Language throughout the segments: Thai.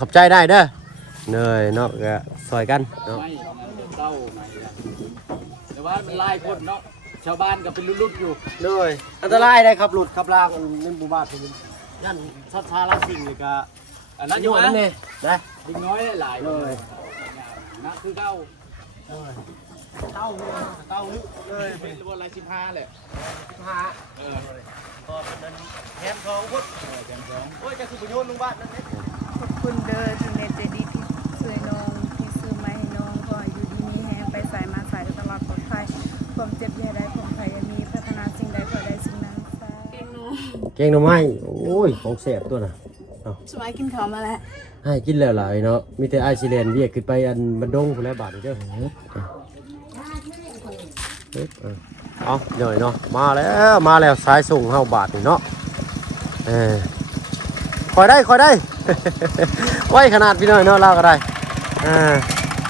ขอบใจได้เด้อเนยเนาะก็ซอยกันเนาะไม่เต้าแต่ว่ามันลายคนเนาะชาวบ้านก็เป็นรุ่นๆอยู่เลยอันตรายได้ครับหลุดขับลางเล่นบูบาทีนี้ยันซัดซาลาสิ่งนี่ก็อันนั้นอยู่นะนี่ได้ดิ้งน้อยหลายเลยนะคือเต้าเต้าเลยเป็นรวมลาย15แหละก็เป็นแถม2พุทธแถม2โอ้ยจะคือประโยชน์ลุงบ้านนั่นเองขอบคุณเด้อที่เนตใจดีที่ช่วยน้องที่ซื้อมาให้น้องก็อยู่ดีมีแฮงไปใส่มาใส่ตลอดปลอดภัยผมเจ็บอย่าได้ผมภัยมีพัฒนาสิ่งใดขอได้สิ่งนั้นค่ะเก่งหน่อไม้โอ้ยของแสบตัวน่ะสมัยกินข้าวมาแล้วให้กินแล้วหลายเนาะมีแต่ไอซิเลนเรียกขึ้นไปอันบันดงพุ่นแล้วบาทเด้อเอาหน่อยเนาะมาแล้วสายส่งเฮาบาทนี่เนาะคอยได้ ไว้ขนาดพี่น้อยเนาะเราก็ได้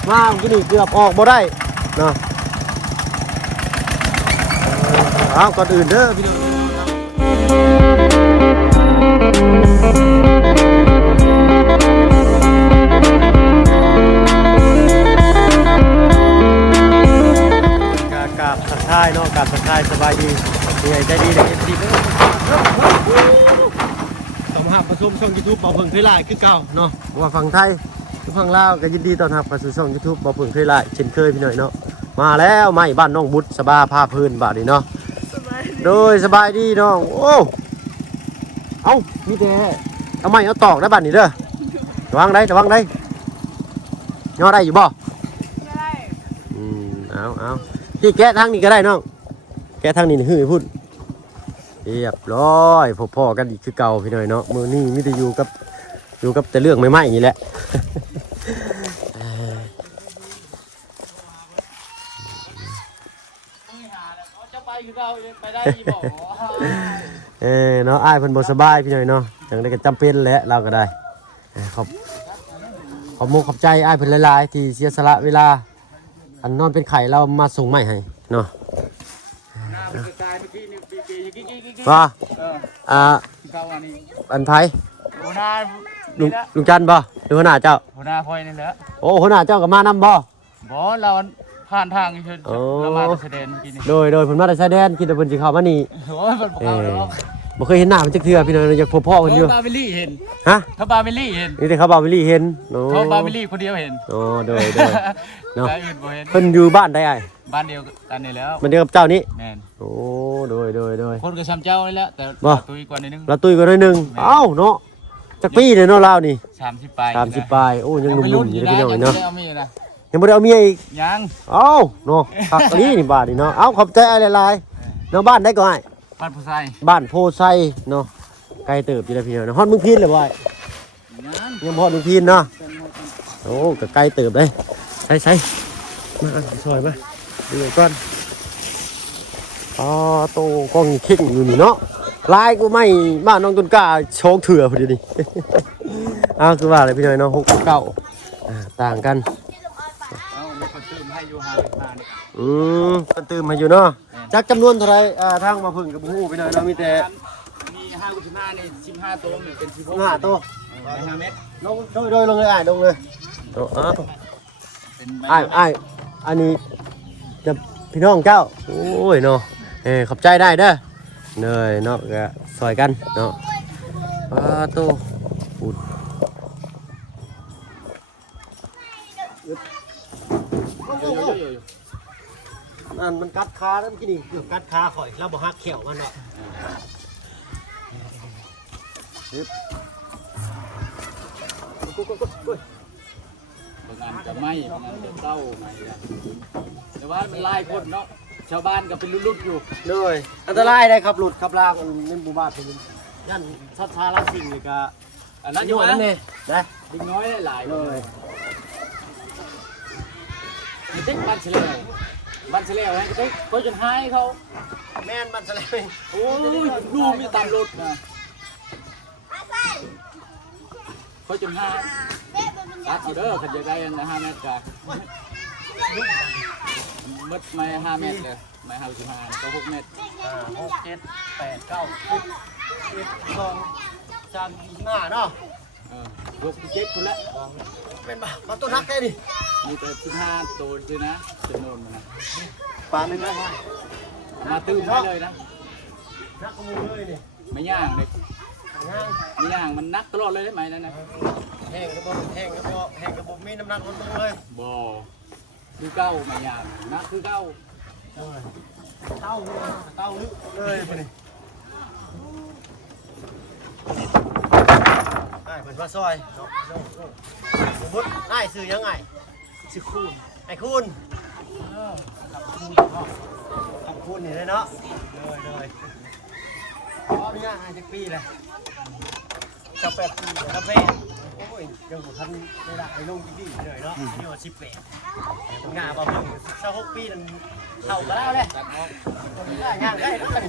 มาเมื่อกี้นี่เกือบออกบ่ได้เนาะเอาก่อนอื่นเด้อพี่น้อยกับสักทายเนาะกับสักทายสบายดีเหนื่อยใจดีเลยดีเลยต้องหับประชุมช่อง YouTube บ่าวเพิ่งเคยไลฟ์คือเก่าเนาะว่าฝั่งไทยฝั่งลาวก็ยินดีต้อนรับเข้าสู่ช่อง YouTube บ่าวเพิ่งเคยไลฟ์เช่นเคยพี่หน่อยเนาะมาแล้วไม่บ้านน้องบุตรสบาพาพื้นบาดนี้เนาะโดยสบายดีน้องโอ้เอ้ามีแต่เอาไม้เอาตอกได้บาดนี้เด้อระวังได้ย่อได้อยู่บ่ได้เอาพี่แกะทางนี้ก็ได้น้องแกะทางนี้หื้อพุ่นเรียบร้อยพ่อกันอีกคือเก่าพี่หน่อยเนาะมือนี่มิได้อยู่กับแต่เรื่องใหม่ๆอย่างนี้แหละเนาะอ้ายเพิ่นบ่สบายพี่หน่อยเนาะอย่างได้ก็จำเป็นแหละเราก็ได้ขอบมุกขอบใจอ้ายเพิ่นหลายๆที่เสียสละเวลาอันนอนเป็นไข่เรามาส่งใหม่ให้เนาะว่าอันไทยลุงจันบ่หรือหัวหน้าเจ้าหัวหน้าพอยนี่แหละโอ้หัวหน้าเจ้าก็มานำบ่เราผ่านทางเชิญเรามาแสดงกินโดยเพิ่นมาแต่ชายแดนคิดว่าเพิ่นสิเข้ามานี่โอ้ยเพิ่นบ่บ่เคยเห็นหน้ามันจักเทื่อพี่น้องอยากพบพ่อเพิ่นอยู่บาเบลลี่เห็นฮะเขาบาเบลลี่เห็นนี่แต่เขาบาเบลลี่เห็นเขาบาเบลลี่คนเดียวเห็นโอ้โดยเนาะเพิ่นอยู่บ้านใดอ้ายบ้านเดียวกันนี่แล้วมันเดียวกับเจ้านี้แม่นโอ้โดยคนก็ช้ำเจ้านี่แหละแต่ตุ้ยกว่านิดนึงเราตุ้ยกว่านิดนึงเอ้าเนาะจักปีเด้เนาะลาวนี่30ปลายโอ้ยังหนุ่มๆอยู่พี่น้องเนาะยังบ่ได้เอาเมียอีกยังเอ้าเนาะคักนี่บาดนี่เนาะเอ้าขอบใจอ้ายหลายๆเนาะบ้านได้ก่อนอ้ายบ้านโพไซเนาะไกลเติบอยู่แล้วพี่น้องเนาะฮอดมึงพินเลยบ่อ้ายยังฮอดมึงพินเนาะโอ้ก็ไกลเติบเลยใส่มาซอยมาดูก่อนโตกล้องเข่งอยู่นี่เนาะลายกูไม่บ้านน้องต้นกล้าโชงเถื่อพอดีนี่คือว่าอะไรพี่น้อยเนาะ6 9ต่างกันคนตื่มให้อยู่เนาะจักจำนวนเท่าไรทางมาพึ่งกับหูพี่น้อยเนาะมีแต่มี5 กับ 15นี่15ตัวเป็น15ตัว5เมตรลงโดยลงเลยลงเลยอันนี้จะพี่น้องเจ้าโอ้ยเนาะขอบใจได้เด้อเนยเนาะก็ซอยกันเนาะตู้ปูดมันกัดขาแล้วเมื่อกี้นี่เกือบกัดขาข่อยแล้วบ่ฮักแขวมันเนาะงานจะไม่งานจะเต้าแต่ว่ามันลายคนเนาะชาวบ้านก็เป็นรุ่นๆอยู่เลยอันตรายได้ครับหลุดขับลางเล่นบูบาทีนี้ยันซัดซาลาสิ่งนี่ก็อันนั้นอยู่นะดิ้งน้อยหลายเลยมันติ๊กบ้านเฉลยไงติ๊กเขาจนหายเขาแม่นบ้านเฉลยโอ้ยดูมีตามรถนะเขาจนหายตัดเอาเด้อขัดยังไงนะ5 เมตรกันมัดไม่5 เมตรเลยไม่55ก็6 เมตร6 7 8 9 10 11 12 13 15เนาะ ยกเจ็ดคนละ เป็นบ่มาตัวนักแค่ดิ มีแต่15ตัวด้วยนะจำนวนมันนะ ปลาหนึ่งนะ มาตื้มไปเลยนะ นักขโมยเลยนี่ ไม่ย่างเลย งาน ไม่ย่างมันนักตลอดเลยได้ไหมนั่นนะ แห้งกระบอกแห้งกระบอกแห้งกระบอกมีน้ำหนักลดลงเลย บ่คือเก้าไม่ย่างนักคือเก้า เต้าลึกเลยไปนี่ไอ้เป็นว่าซอยสมมติไอ้ซื้อยังไงซื้อคูณไอ้คูณขับคูณนี่เลยเนาะเลยอ๋อนี่ไอ้จักปีเลยกาแฟกาแฟโอ้ยยังบุทันไม่ได้ไอ้ลงจริงๆเลยเนาะนี่ว่า18งานบ่เพิ่ง26ปีนั่นเท่ากันแล้วเลย ตัดออก ย่างได้แล้วกัน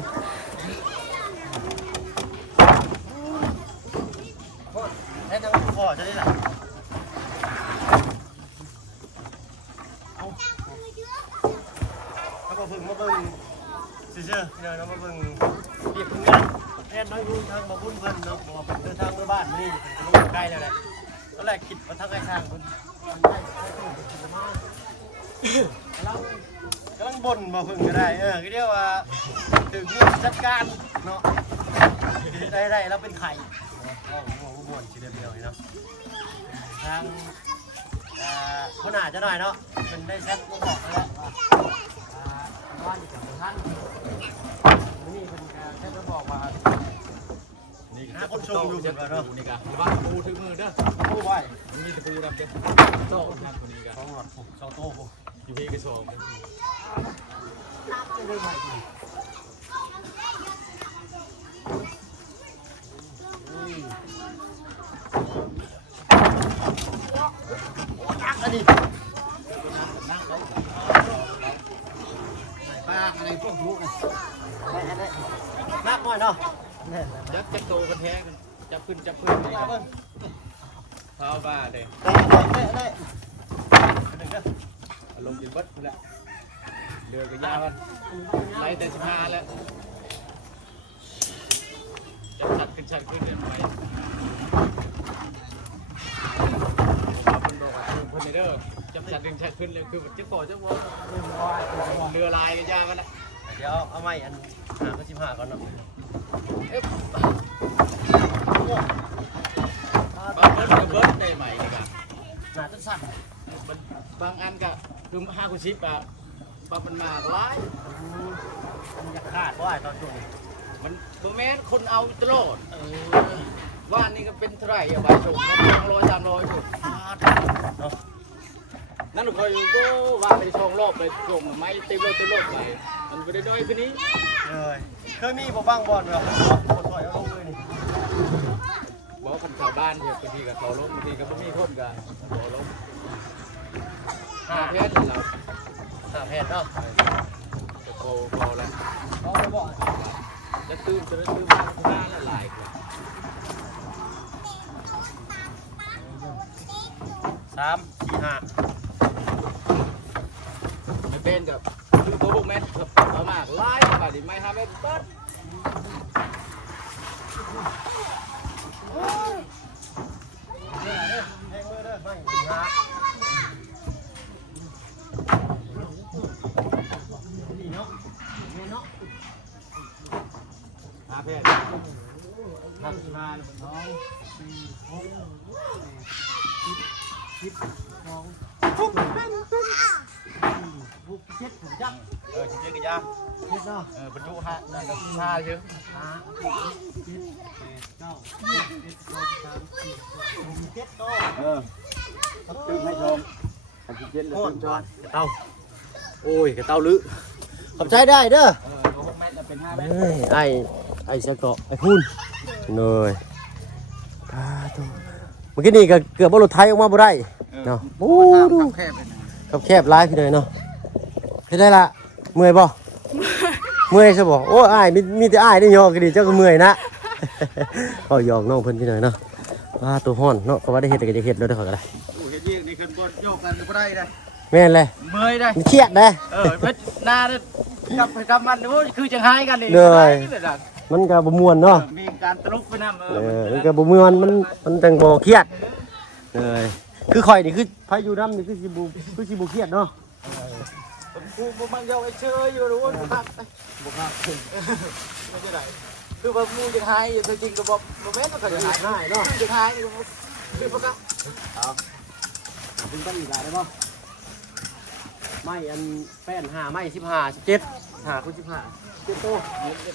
แค่ต้องพอจะได้หรอเขามาเพิ่งซื่อๆพี่น้อยเรามาเพิ่งเรียกเพิ่งงานแค่น้อยรุ่งทางมาบุญเพิ่นเนาะบอกเป็นเดินทางเมื่อบ้านนี่เป็นลูกใกล้แล้วแหละตอนแรกคิดว่าทางไอ้ทางเพิ่นได้เรากำลังบ่นมาเพิ่งก็ได้ก็เรียกว่าถึงเรื่องจัดการเนาะได้แล้วเป็นไข่บ่นทีเดียวเนาะทางคนอาจจะหน่อยเนาะเป็นได้แชทมาบอกแล้วว่าบ้านอยู่กับท่านนี่เป็นแชทมาบอกว่านี่คนชมอยู่เจ็บเนาะ นี่กะบ้านปูถึงมือเด้อ ผู้ไหว มีตะปูดำเด้อโซ่ทำคนนี้กะ สองหลอดสองโต้ อยู่ที่กระสอบ จะได้ใหม่ดีอันนี้ปลาอะไรพวกลูกได้มากหน่อยเนาะ จับโตกันแท้กันจับขึ้นนี่ครับเท้าบ้าเด้ ได้ลงกินบัดแล้วเดือกับยามันไล่แต่15แล้วจับชัดขึ้นเรื่อยๆไปคนบอกว่าเพิ่นเด้อจับชัดขึ้นเลยคือจะก่อจะว่าเรือลายกันยากันนะ เดี๋ยวเอาไม้อัน5ก่อนเนาะ บางคนก็เบิร์ดได้ใหม่นี่ครับ หนาสั้น บางอันก็คือ5 กว่าชิปอ่ะบางมันมาหลาย อยากขาดเพราะไอ้ตอนช่วงนี้ มันบ่แม่นคนเอาตลอดว่านนี่ก็เป็นเท่าไหร่อ่ะใบชม200 300คนนั่นคอยอยู่ก็ว่าไปช่องรอบไปส่งไม้เต็มรถไปมันบ่ได้น้อยคือนี้ เลยเคยมีบ่บ้างบอลเหรอถอยเอาลงเลยนี่ บอกคนชาวบ้านเนี่ยบางทีก็เขาล้มบางทีก็บ่มีคนก็เขาล้มเพชรเรา แพทย์เนาะ จะโคแล้ว เอาไปบ่ จะตื้มมาละลายกว่า 3 4 5 ไม่เป็นกับคือตัวพวกแม่ครับเอามากไล่ป่าดิไม่ทำให้เบิด แทงมือเด้อไม่4 5นี่เนาะนี่เนาะ เพชรทำงานน้อง ปุ๊บเจ็ดถูกจับ ชิเจ๊กี่ยา เจ็ดเนาะ บรรจุฮะนั่นก็5เชื่อ เจ็ดโต ตึ้งให้ชมชิเจ๊เลย โคตรจอดเต้าโอ้ยกระเต้าลึขอบใจได้เด้อ 6 เมตรเป็น5 เมตร เฮ้ยไอ้เสกาะไอ้คุณเลยตาตัวเมื่อกี้นี่ก็เกือบว่ารถไทยออกมาบ่ได้เนาะโอ้ดู แคบเลยนะ กับแคบร้ายพี่เลยเนาะเฮ็ดได้ละเมื่อยบ่เมื่อยใช่บ่โอ้อ้ายมีแต่อ้ายได้ยอกก็ดีเจ้าก็เมื่อยนะ ก็ยอกน้องเพิ่นพี่หน่อยเนาะตัวฮ้อนเนาะก็ว่าได้เฮ็ดแต่ก็จะเฮ็ดแล้วเด้อเขาก็ได้ เฮ็ดยิ่งนี่ขึ้นบนโยกกันก็ได้เลย แม่นเลย เมื่อยได้ มันเครียดเด้ เม็ดหน้าเนี่ยกับมันโอ้คือจังหายกันนี่ มันก็บ่ม่วนเนาะ มีการตลกไปนำ มันก็บ่ม่วนมันจังบ่เครียด เลยคือข่อยนี่คือพายุน้ำนี่คือสิบูเครียดเนาะ กูมันจะไอ้เชยอยู่รู้บุคักบุคักไม่ใช่ไรคือว่ามูจะทายเธอจริงก็บอกแม่ต้องขยันง่ายเนาะจะทายคือบุคักเอาเป็นต้นอีกหลายได้ป่ะไม่อันแป้น5ไม่15 17 5คุณ15 7โต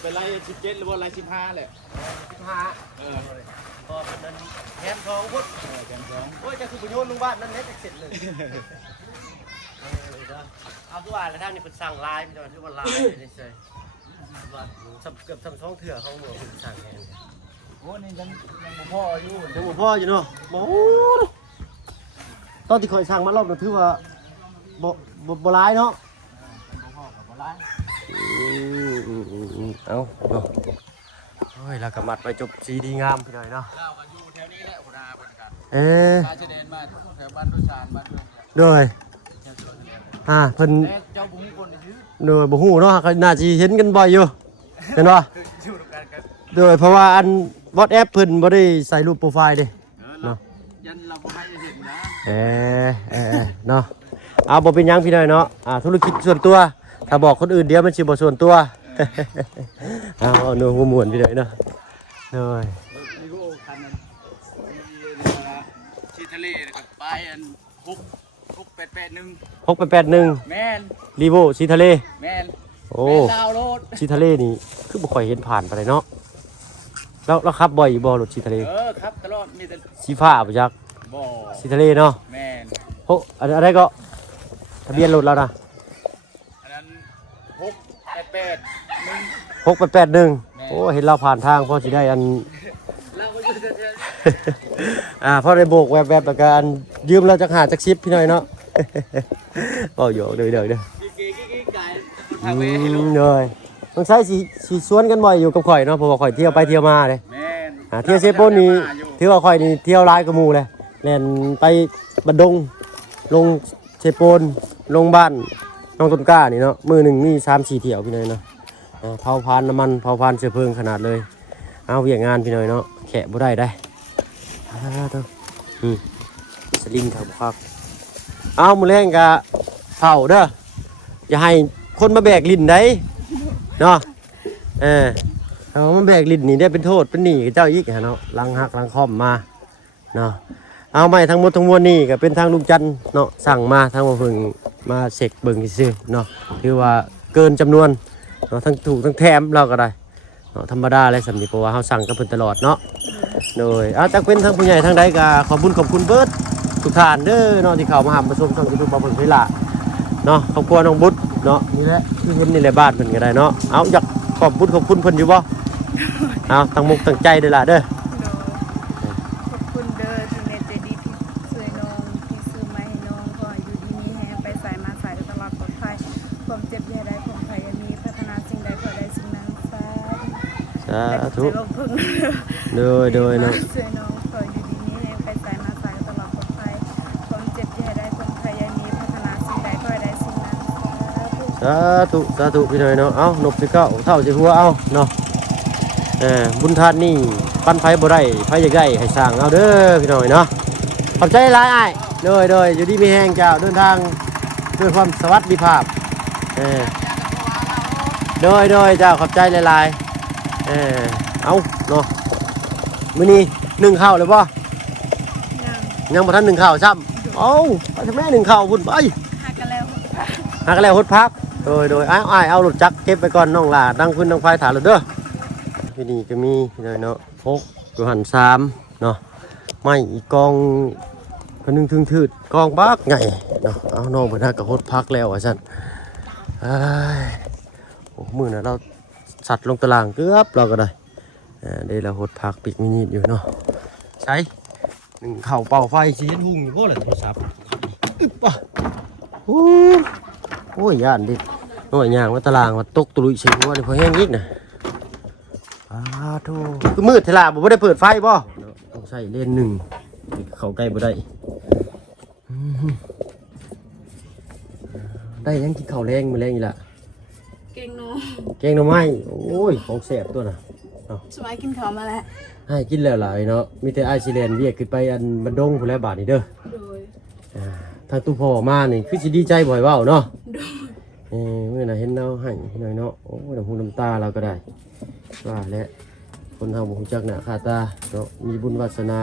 เป็นไร17หรือว่าไร15แหละ 15พอเป็นนั้นแถมทองพุทธแกนสองโอ้ยจะคือประโยชน์ลุงบ้านนั่นเน็ตเสร็จเลยเอาตัวอะไรท่านนี่เป็นสั่งลายพี่น้องที่ว่าลายนี่ใช่ว่าเกือบ2เถื่อเขาเหมือนสั่งแทน โอ้นี่ยังพ่ออยู่ ยังบ่พออยู่เนาะบ่ตอนที่ข่อยสั่งมารอบนึงถือว่าบ่หลายเนาะพ่อกับบ่ไรเอาโอ้ยแล้วก็มัดไปจบสีดีงามพี่น้อยเนาะเราก็อยู่แถวนี้แหละหัวหน้าเหมือนกันมาเฉดนมาแถวบ้านดุชานบ้านเมืองโดยเพิ่นเจ้าบุ้งคนชื่อโดยบ่ฮู้เนาะก็น่าสิเห็นกันบ่อยอยู่เห็นบ่โดยเพราะว่าอัน WhatsApp เพิ่นบ่ได้ใส่รูปโปรไฟล์เด้เนาะยันเราบ่ให้เห็นนะเนาะเอาบ่เป็นหยังพี่น้อยเนาะธุรกิจส่วนตัวถ้าบอกคนอื่นเดี๋ยวมันสิบ่ส่วนตัวเอาหนูม่วนพี่น้อยเนาะโดยนี่ก็คันนั้นที่ทะเลกับไปอัน6881แม่นรีโวสีทะเลแม่นโอ้ดาวโรดสีทะเลนี่คือบ่ค่อยเห็นผ่านไปเลยเนาะแล้วขับบ่อยอยู่บ่รถสีทะเลครับตลอดมีแต่สีฟ้าบ่จักบ่สีทะเลเนาะแม่นโหอะไรก็ทะเบียนรถแล้วนะอันนั้น681โอ้เห็นเราผ่านทางพอสิได้อันพอได้โบกแวบๆแล้วก็อันยืมเราจักหาจัก10พี่น้อยเนาะบ่อยู่เด้อเลยต้องใช้สีสวนกันบ่อยอยู่กับข่อยเนาะเพราะว่าข่อยเที่ยวไปเที่ยวมาเลยเที่ยวเซโปนนี่ถือว่าข่อยนี่เที่ยวหลายกว่าหมู่เลยแล่นไปบันดงลงเซโปนลงบ้านน้องต้นกล้านี่เนาะมื้อนึงมี 3-4 เที่ยวพี่น้อยเนาะเผาพานน้ำมันเผาพานเชื้อเพลิงขนาดเลยเอาเวียกงานพี่น้อยเนาะแขะบ่ได้สลิงครับเอามื้อแรงกะเผาเด้ออย่าให้คนมาแบกลิ้นได้เนาะเอามาแบกลิ้นนี่ได้เป็นโทษเป็นหนี้กับเจ้าอีกเนาะลังหักลังค่อมมาเนาะเอาไม่ทั้งหมดทั้งมวลนี่ก็เป็นทางลุงจันเนาะสั่งมาทางมาเพิ่งมาเช็คเบิ่งซื่อเนาะคือว่าเกินจำนวนเนาะทั้งถูกทั้งแถมเราก็ได้เนาะธรรมดาเลยสำนีเพราะว่าเขาสั่งกับเพิ่นตลอดเนาะโดยจักเป็นทั้งผู้ใหญ่ทั้งใดก็ขอบคุณเบิร์ดทุกท่านเด้อเนาะที่เข้ามาหามาชมช่อง YouTube บ่เพิ่นเวลาเนาะครอบครัวน้องบุตรเนาะนี่แหละคือเห็นนี่แหละบ้านเพิ่นก็ได้เนาะเอาอยากขอบคุณเพิ่นอยู่บ่เอาตั้งมุกตั้งใจเด้อล่ะเด้อขอบคุณเด้อที่เนใจดีที่ช่วยน้องที่ซื้อไม้ให้น้องก็อยู่ดีมีแฮงไปสายมาสายตลอดปลอดภัยความเจ็บอย่าได้ความภัยอย่ามีพัฒนาสิ่งใดก็ได้สิ่งนั้นสาธุโดยเนาะช่วยน้องก็อยู่ดีมีแฮงไปสายมาสายตลอดปลอดภัยความเจ็บอย่าได้ความภัยอย่ามีพัฒนาสิ่งใดก็ได้สิ่งนั้นสาธุพี่น้อยเนาะเอานบสิเก้าเท่าสิหัวเอาเนาะบุญทานนี่ปั้นไฟบ่ได้ไฟอยากได้ให้สร้างเอาเด้อพี่น้อยเนาะขอบใจหลายอ้ายโดยอยู่ดีมีแห้งเจ้าเดินทางด้วยความสวัสดิภาพโดยเจ้าขอบใจหลายเอาเนาะมื้อนี้นึ่งข้าวเลยป่ะยังบ่ทันนึ่งข้าวซ้ำเอาไปทำแม่นึ่งข้าวพุ่นไปหักกันแล้วหดพักโดยเอารถจักรเก็บไปก่อนน้องหล่าดังพื้นดังไฟถ่านเลยเด้อที่นี่ก็มีพี่น้อยเนาะพกอยู่หัน3เนาะไม่อีกกองคนนึงถึงทืดกองบักใหญ่เนาะเอาน้องเพิ่นฮักก็หดพักแล้วว่าซั่นโอ้มื้อน่ะเราสัตว์ลงตารางเกือบเราก็ได้ได้เราหดพักปิกมินิอยู่เนาะใช้1เข่าเป่าไฟสิเห็นหุ่งอยู่บ่ล่ะโทรศัพท์อึ๊บป่ะโอ้ยย่านดิน้อยย่างว่าตารางว่าตกตุลุยใส่หัวนี่พอแห้งอีกน่ะโธ่คือมืดเทล่าบ่ได้เปิดไฟบ่ต้องใช้เลน1เข้าใกล้บ่ได้ได้ยังกินข้าวแรงมื้อแรงอีล่ะเก่งหน่อไม้โอ้ยของแซ่บตัวน่ะ เนาะ สมัยกินข้าวมาแล้ว ให้กินแล้วหลายเนาะมีแต่อ้ายสิแล่นเวียกขึ้นไปอันบันดงพุ่นแล้วบาดนี้เด้อ โดย ทางตู้พ่อมานี่คือสิดีใจบ่อยเว้าเนาะ โดย เมื่อน่ะเห็นเราให้หน่อยเนาะโอ้น้ำหูน้ำตาเราก็ได้ว่าแล้วคนเฮาบ่ฮู้จักหน้าค่าตาเนาะมีบุญวาสนา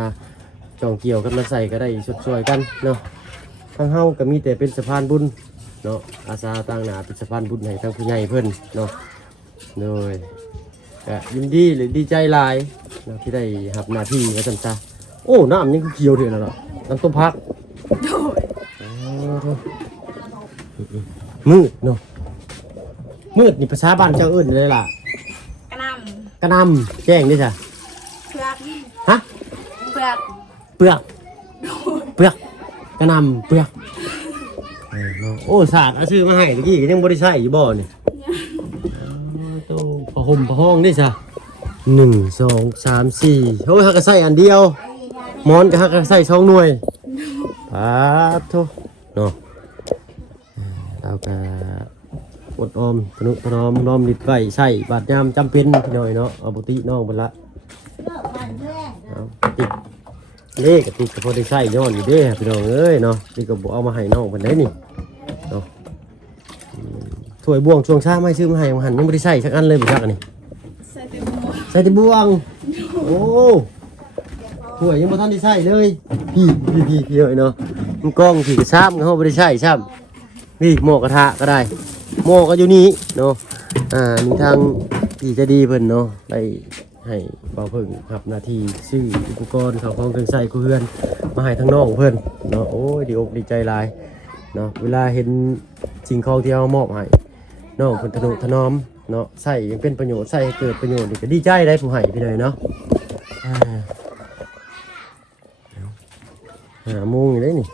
จองเกี่ยวกันมาใส่ก็ได้สดสวยกันเนาะทางเฮาก็มีแต่เป็นสะพานบุญเนาะอาสาต่างหน้าเป็นสะพานบุญให้ทางผู้ใหญ่เพิ่นเนาะโดยก็ยินดีหรือดีใจหลายเนาะที่ได้รับหน้าที่ว่าซั่นซะโอ้น้ำนี่คือเขียวเด้อเนาะน้ำต้มผัก โดย มืดเนาะมืดนี่ภาษาบ้านเจ้าเอิ้นเลยล่ะ กระน กระนำแจ้งดิจ้ะ ำเปลือก ฮะ เปลือก เปลือกเปลือกกระนำเปลือกเนาะโอ้ศาสตร์เอาชื่อมาให้เมื่อกี้ก็ยังบริใช้อยู่บ่นี่ตู้ผ้าห่มผ้าห้องดิจ้ะ1 2 3 4โอ้ยฮักก็ใส่อันเดียวหมอนก็ฮักก็ใส่2หน่วยปาโถเนาะเราก็อดออมสนุกสนอมน้อมนิดไว้ใส่บาดยามจำเป็นพี่น้อยเนาะเอาปกติน้องเพิ่นละเอาติดเลขติดก็พอได้ใช้ย้อนอยู่เด้พี่น้องเอ้ยเนาะนี่ก็บ่เอามาให้น้องเพิ่นได้นี่เนาะถ้วยบ่วงช่วงช้าไม่ซื้อมาให้หันยังบ่ได้ใช้สักอันเลยบ่จักอันนี้ ใส่เต็มหมด ใส่แต่บ่วงโอ้ถ้วยยังบ่ทันได้ใช้เลยพี่เอ้ยเนาะมันกล้องที่กระซ้ำก็เฮาบ่ได้ใช้ซ้ำนี่หม้อกระทะก็ได้หม้อก็อยู่นี่เนาะมีทางพี่จะดีเพิ่นเนาะได้ให้เบาเพิ่งรับหน้าที่ซื้ออุปกรณ์ข้าวของเครื่องใช้กูเฮือนมาให้ทั้งน้องเพิ่นเนาะโอ้ยดีอกดีใจหลายเนาะเวลาเห็นสิ่งของที่เอามอบให้น้องเพิ่นทนุถนอมเนาะใส่ยังเป็นประโยชน์ใส่ให้เกิดประโยชน์นี่ก็ดีใจได้ผู้ให้พี่เลยเนาะ5 โมงอยู่ได้นี่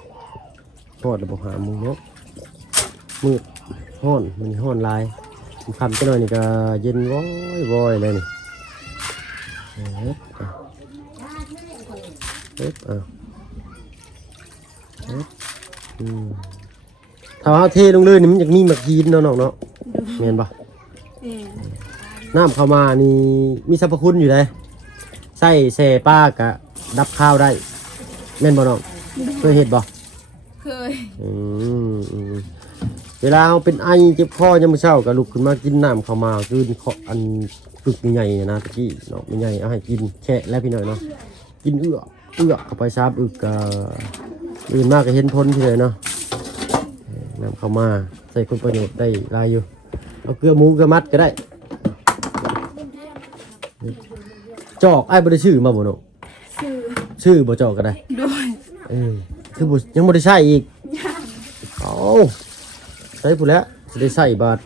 พอดระบบ5 โมงเนาะมืดห้อนมันห้อนลายคำจะหน่อยนี่ก็เย็นวอยเลยนี่ถ้าเอาเทลงเลยนี่มันอยากมีหมักยีนเนาะน้องเนาะเห็นปะน้ำเข้ามานี่มีสรรพคุณอยู่เลยใส่แส่ป้ากะดับข้าวได้แม่นบ่น้องเคยเห็นบ่ เคย เวลาเราเป็นไอเจ็บคอยามมื้อเช้าก็ลุกขึ้นมากินน้ำเข้ามาคืออันปึกใหญ่ๆนะตะกี้เนาะใหญ่เอาให้กินแค่แล้วพี่หน่อยเนาะกินเอื้อเข้าไปซับอึกอื่นมากก็เห็นพ้นพี่เลยเนาะน้ำเข้ามาใส่คุณประโยชน์ได้หลายอยู่เอาเกลือหมูเกลือมัดก็ได้จอกไอ้บ่ได้ชื่อมาบ่เนาะชื่อบ่จอกก็ได้ โดย คือบ่ยังบ่ได้ใช้อีกเอาใส่ผู้แล้วจะได้ใส่บาท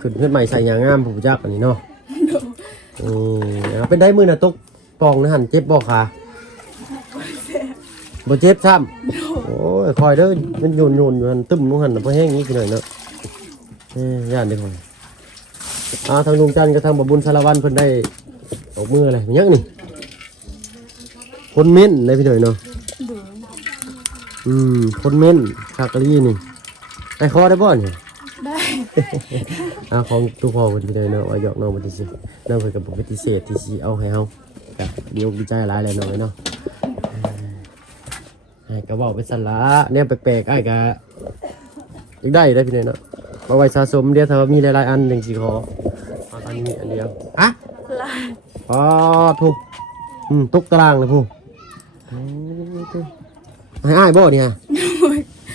ขึ้นเพื่อนใหม่ใส่ยางงามผู้จักอันนี้เนาะเป็นได้มือน่ะตกปองนะหันเจ็บบ่ขาบ่เจ็บซ้ำโอ้ยคอยเด้อมันโยนอยู่หันตึ้มลงหันบ่แห้งนี้คือหน่อยเนาะย่านเด้อคนทางลุงจันทร์กับทางบ่บุญสารวัตรเพิ่นได้ออกมืออะไรมันยังนี่คนเม่นเลยพี่หน่อยเนาะคนเม่นคากะลีนี่ได้คอได้บ่เนี่ย ได้ ของตู้พ่อคนที่ได้เนาะว่าหยอกน้องปฏิเสธน้องเพิ่นก็บ่ปฏิเสธที่สิเอาให้เฮาก็ดีอกดีใจหลายเลยน้องเนาะก็เว้าไปสั่นละเนี่ยแปลกๆอ้ายก็อยากได้พี่น้อยเนาะเอาไว้สะสมเดี๋ยวถ้ามีหลายๆอันจังสิขอเอาอันนี้อันเดียวอะ ลาย อ๋อถูกตกตารางเลยผู้ให้อ้ายบ่เนี่ย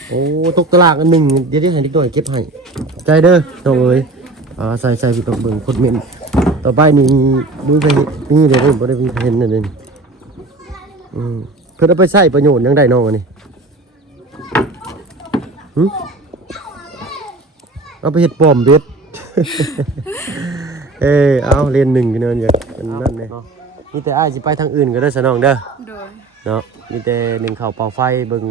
โอ้ตกตารางอันหนึ่งเดี๋ยวให้เด็กน้อยเก็บให้ใจเด้อน้องเอ้ยใส่พี่ต้องเบิ่งคนเม่นต่อไปนี่ดูไปนี่เดี๋ยวบ่ได้เห็นนั่นนี่เพิ่นเอาไปใช้ประโยชน์ยังได้น้องอันนี้เอาไปเฮ็ดป้อมเบ็ด เอาเรียน1พี่น้องอยากนั่นแหละมีแต่อ้ายสิไปทางอื่นก็ได้ซะน้องเด้อ โดย เนาะมีแต่หนึ่งเข่าเป่าไฟเบิ่ง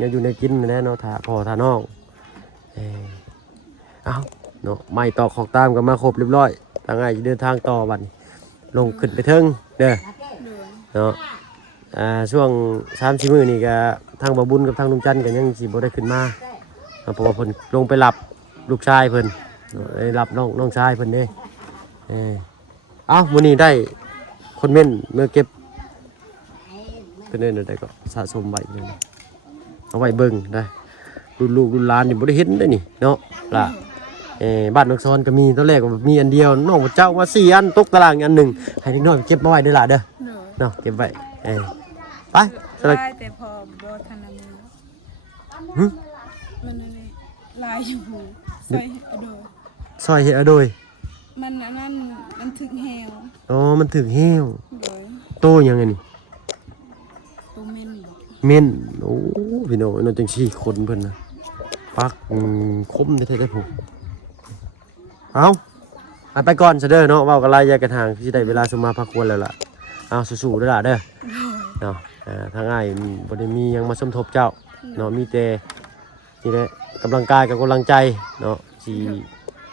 ยังอยู่ในกินแน่เนาะถ้าพ่อถ้าน้องเอาเนาะไม่ต่อของตามกันมาครบเรียบร้อยทางไงเดินทางต่อวันลงขึ้นไปเทิงเด้อเนาะช่วง3-4 มื้อนี่ก็ทางบ่บุญกับทางลุงจันทร์ก็ยังสิบ่ได้ขึ้นมาเพราะว่าเพิ่นลงไปรับลูกชายเพิ่นได้รับน้องชายเพิ่นเด้ เอ้ามื้อนี้ได้คนเม่นเมื่อเก็บเป็นเด้ได้ก็สะสมไว้เลยเอาไว้เบิ่งได้รุ่นลูกรุ่นหลานนี่บ่ได้เห็นได้นี่เนาะล่ะบ้านนกซอนก็มีตอนแรกก็มีอันเดียวน้องเจ้าว่า4อันตกตารางอันหนึงให้พี่น้องเก็บมาไว้เด้อล่ะเด้อ เด้อ เนาะเก็บไว้ไปสำหรับ ลายแต่พอบ่ทันมี หึ มันนั่นนี่ลายอยู่ใส่เอาเด้อ ซอยเฮ็ดเอาโดย มันอันนั้นมันถึงแฮว อ๋อมันถึงเหี่ยว โดย โตยังไงนี่ ตัวเม่นบ่ เม่นโอ้พี่น้องน้องจังซี่คนเพิ่นน่ะปักคมแท้ๆผมเอาไปก่อนซะเด้อเนาะเว้ากันหลายอย่ากันห่างสิได้เวลาสมมาพักควรแล้วล่ะเอาสู้ๆเด้อล่ะเด้อเนาะทางอ้ายบ่ได้มีหยังมาสมทบเจ้าเนาะมีแต่นี่แหละกำลังกายกับกำลังใจเนาะสิ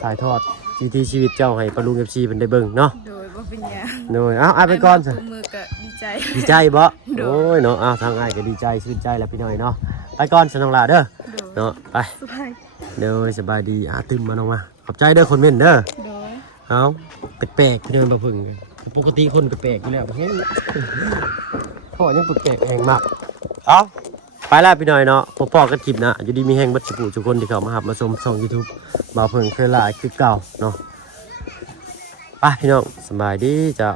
ถ่ายทอดวิถีชีวิตเจ้าให้ปะลุง FC เพิ่นได้เบิ่งเนาะ โดยบ่เป็นหยัง โดยเอาไปก่อนซะ ตัวมือก็ดีใจ ดีใจบ่ โดย โอ้ยเนาะทางอ้ายก็ดีใจชื่นใจแล้วพี่น้อยเนาะไปก่อนสนองหลาเด้อ โดย เนาะไป สบาย เด้อสบายดีตึมมาน้องมาขอบใจเด้อคนเม่นเด้อ โดย เอาแปลกๆพี่น้อยบ่พึ่งปกติคนแปลกๆอยู่แล้วบ่เห็นพ่อยังแปลกๆแหงมากเอาไปแล้วพี่น้อยเนาะพบกันคลิปหนะอยู่ดีมีแฮงบัดสิปู่ทุกคนที่เข้ามาหับมาชมช่อง YouTube บ่าวเพิ่งเคยหลายคือเก่าเนาะไปพี่น้องสบายดีจ้ะ